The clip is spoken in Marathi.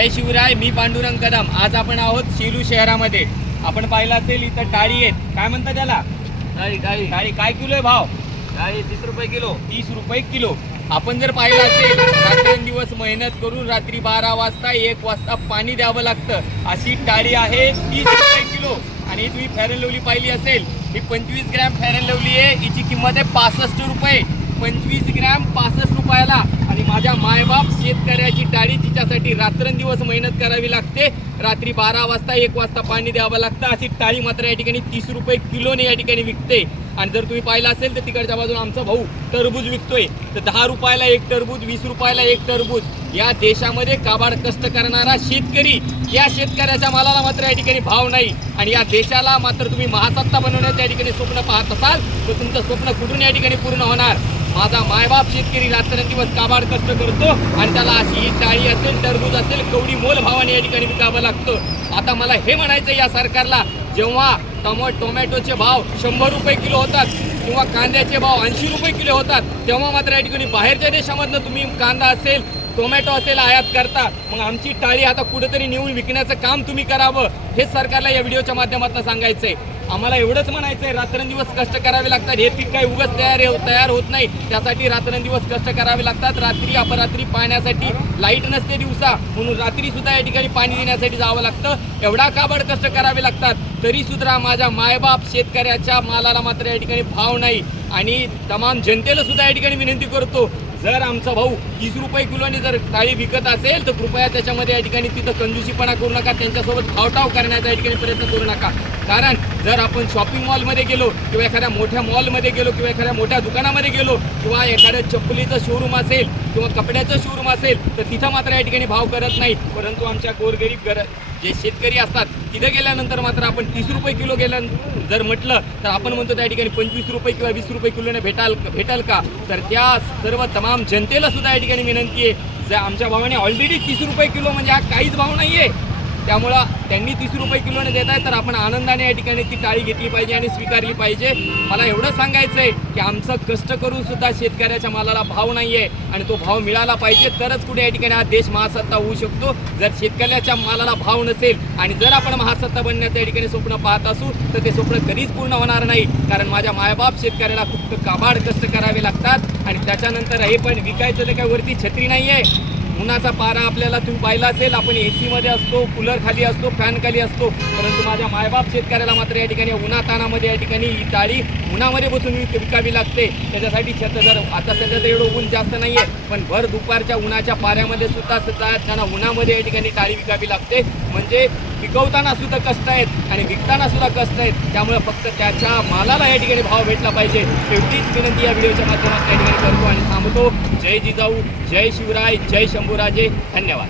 जय शिवराय मी पांडुरंग कदम. आज आपण आहोत शेलू शहरामध्ये. आपण पाहिलं असेल इथं टाळी आहेत. काय म्हणतात त्याला? डाळी डाळी टाळी. काय किलो आहे भाव? डाळी तीस रुपये किलो. तीस रुपये किलो. आपण जर पाहिलं असेल रात्रंदिवस मेहनत करून रात्री बारा वाजता एक वाजता पाणी द्यावं लागतं. अशी टाळी आहे तीस रुपये किलो. आणि तुम्ही अँड लवली पाहिली असेल ही पंचवीस ग्रॅम अँड लवली आहे. हिची किंमत आहे पासष्ट रुपये. पंचवीस ग्रॅम पासष्ट रुपयाला. आणि माझ्या मायबाप शेतकऱ्याची टाळी तिच्यासाठी रात्रंदिवस मेहनत करावी लागते. रात्री बारा वाजता एक वाजता पाणी द्यावं लागतं. अशी टाळी मात्र या ठिकाणी तीस रुपये किलोने या ठिकाणी विकते. आणि जर तुम्ही पाहिलं असेल तर तिकडच्या बाजूला आमचा भाऊ टरबूज विकतोय. तर दहा रुपयाला एक टरबूज वीस रुपयाला एक टरबूज. या देशामध्ये काबाड कष्ट करणारा शेतकरी या शेतकऱ्याच्या मालाला मात्र या ठिकाणी भाव नाही. आणि या देशाला मात्र तुम्ही महासत्ता बनवण्याचं या ठिकाणी स्वप्न पाहत असाल तर तुमचं स्वप्न कुठून या ठिकाणी पूर्ण होणार? माझा मायबाप शेतकरी रात्रंदिवस काबाड कष्ट करतो आणि त्याला अशी डाळी असेल टरबूज असेल कवडी मोल भावाने या ठिकाणी विकावं लागतं. आता मला हे म्हणायचं या सरकारला जेव्हा टमो टोमॅटोचे भाव शंभर रुपये किलो होतात किंवा कांद्याचे भाव ऐंशी रुपये किलो होतात. तेव्हा मात्र या ठिकाणी बाहेरच्या देशामधनं तुम्ही कांदा असेल टोमॅटो असेल आयात करता मग आमची टाळी आता कुठेतरी नेऊन विकण्याचं काम तुम्ही करावं हेच सरकारला या व्हिडिओच्या माध्यमातून सांगायचं आहे आम्हाला एवढंच म्हणायचं आहे रात्रंदिवस कष्ट करावे लागतात. हे पीक काही उगाच तयार हो- तयार होत नाही. त्यासाठी रात्रंदिवस कष्ट करावे लागतात. रात्री अपरात्री पाण्यासाठी लाइट नसते दिवसा. म्हणून रात्री सुद्धा या ठिकाणी पाणी देण्यासाठी जावं लागतं. एवढा काबड कष्ट करावे लागतात. तरी सुद्धा माझ्या मायबाप शेतकऱ्याच्या मालाला मात्र या ठिकाणी भाव नाही. आणि तमाम जनतेला सुद्धा या ठिकाणी विनंती करतो जर आमचा भाऊ तीस रुपये किलोने जर टाळी विकत असेल तर कृपया त्याच्यामध्ये या ठिकाणी तिथं कंजूसीपणा करू नका. त्यांच्यासोबत भावटाव करण्याचा या ठिकाणी प्रयत्न करू नका. कारण जर आपण शॉपिंग मॉलमध्ये गेलो किंवा एखाद्या मोठ्या मॉलमध्ये गेलो किंवा एखाद्या मोठ्या दुकानामध्ये गेलो किंवा एखाद्या चप्पलीचं शोरूम असेल किंवा कपड्याचं शोरूम असेल तर तिथं मात्र या ठिकाणी भाव करत नाही परंतु आमच्या गोरगरीब गर जे शेतकरी असतात तिथं गेल्यानंतर मात्र आपण तीस रुपये किलो गेल्या जर म्हटलं तर आपण म्हणतो त्या ठिकाणी पंचवीस रुपये किंवा वीस रुपये किलोने भेटाल भेटाल का? तर त्या सर्व तमाम जनतेला सुद्धा या ठिकाणी विनंती आहे. जर आमच्या भावाने ऑलरेडी तीस रुपये किलो म्हणजे हा काहीच भाव नाही आहे त्यामुळं त्यांनी तीस रुपये किलोने देत आहे तर आपण आनंदाने या ठिकाणी ती टाळी घेतली पाहिजे आणि स्वीकारली पाहिजे. मला एवढं सांगायचं आहे की आमचं कष्ट करून सुद्धा शेतकऱ्याच्या मालाला भाव नाही आहे आणि तो भाव मिळाला पाहिजे तरच कुठे या ठिकाणी हा देश महासत्ता होऊ शकतो. जर शेतकऱ्याच्या मालाला भाव नसेल आणि जर आपण महासत्ता बनण्याचं या ठिकाणी स्वप्न पाहत असू तर ते स्वप्न कधीच पूर्ण होणार नाही. कारण माझ्या मायबाप शेतकऱ्याला खूप काबाड कष्ट करावे लागतात आणि त्याच्यानंतर हे पण विकायचं ते काय वरती छत्री नाही आहे उन्हाचा पारा आपल्याला तुम्ही पाहिला असेल. आपण ए सीमध्ये असतो कूलर खाली असतो फॅन खाली असतो. परंतु माझ्या मायबाप शेतकऱ्याला मात्र या ठिकाणी उन्हातानामध्ये या ठिकाणी ही टाळी उन्हामध्ये बसून विकावी लागते. त्याच्यासाठी छत जर आता सध्या तर एवढं ऊन जास्त नाही आहे पण भर दुपारच्या उन्हाच्या पाऱ्यामध्ये सुद्धा सुद्धा त्यांना उन्हामध्ये या ठिकाणी टाळी विकावी लागते. म्हणजे पिकवताना सुद्धा कष्ट आहेत आणि विकताना सुद्धा कष्ट आहेत. त्यामुळे फक्त त्याच्या मालाला या ठिकाणी भाव भेटला पाहिजे. एवढीच विनंती या व्हिडिओच्या माध्यमात त्या ठिकाणी करतो आणि थांबतो. जय जिजाऊ जय शिवराय जय शंभूराजे. धन्यवाद.